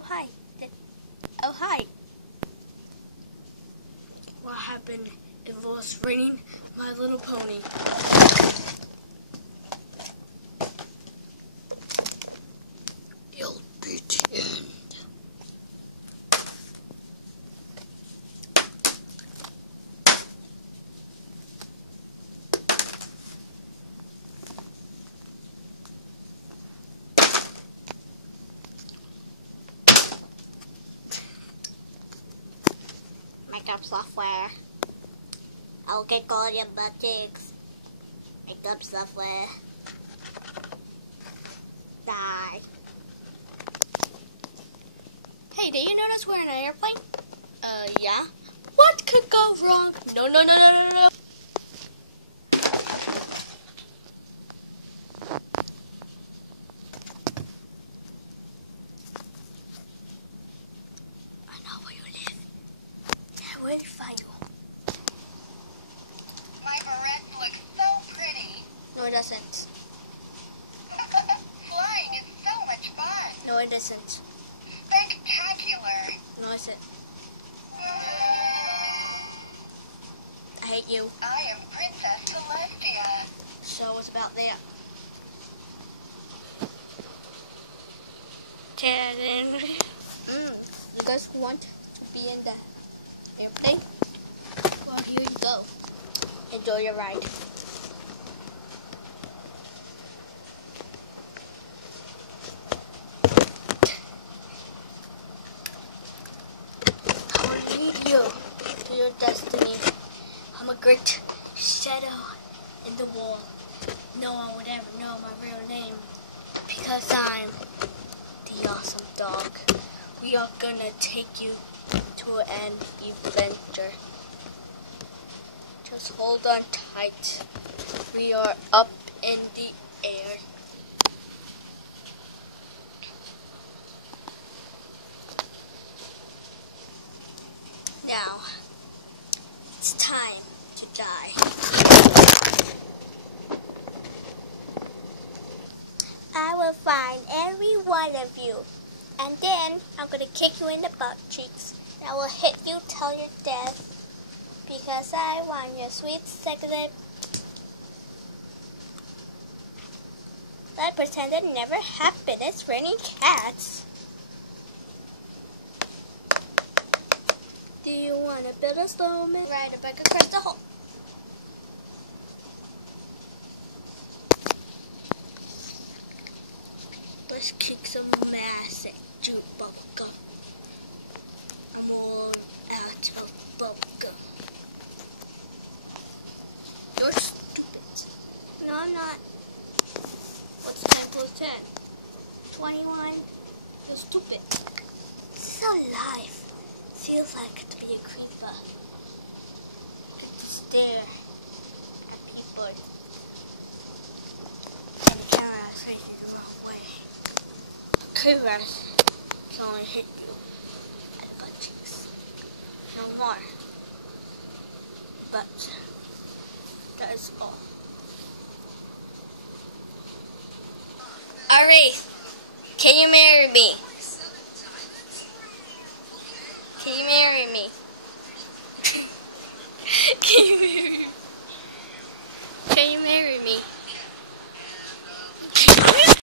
Oh, hi. Oh, hi. What happened? It was raining My Little Pony. You'll be the end. Makeup software. I'll get all your butt cheeks. Makeup software. Die. Hey, did you notice we're in an airplane? Yeah. What could go wrong? No. I know where you live. I will find you. My barrette looks so pretty. No, it doesn't. Flying is so much fun. No, it isn't. Spectacular. No, it isn't. I hate you. I am Princess Celestia. So what's about that? You guys want to be in the airplane? Well, here you go. Enjoy your ride. I will lead you to your destiny. I'm a great shadow in the wall. No one would ever know my real name because I'm the awesome dog. We are gonna take you to an adventure. Just hold on tight. We are up in the air. Now, it's time to die. I will find every one of you, and then I'm gonna kick you in the butt cheeks. I will hit you till you're dead, because I want your sweet, sexy. I pretend it never happened. It's raining cats. Do you want to build a snowman? Ride a bike across the hole. Let's kick some ass and chew bubble gum. I'm all out of bubble gum. You're stupid. No, I'm not. What's 10 plus 10? 21. You're stupid. This is alive. Feels like to be a creeper. Get to stare at people. And the camera is facing the wrong way. Creepers can only hit you at the butt cheeks. No more. But that is all. Ari, can you marry me? Can you marry me? Can you marry me? Can you marry